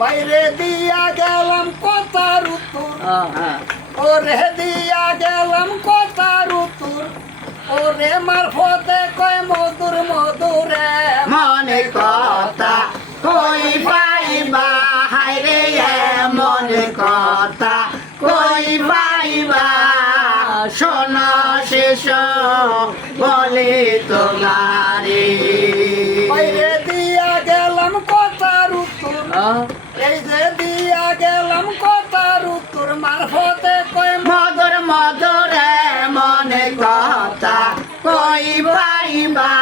বাইরে দিয়া গেলাম কথার উত্তর। ওরে দিয়া গেলাম কথার উত্তর। ওরে মারফতে কয় মধুর মধুরে মনে কথা কই পাইবা? হায়রে মনে কথা কই বাইবা শোনা শেষ বলে তোমারে। দিয়া গেলাম কথা উত্তর এই যে দিয়া গেলাম কথার উত্তর মারফতে কই মদর মদরে মনে কথা কই বাইবা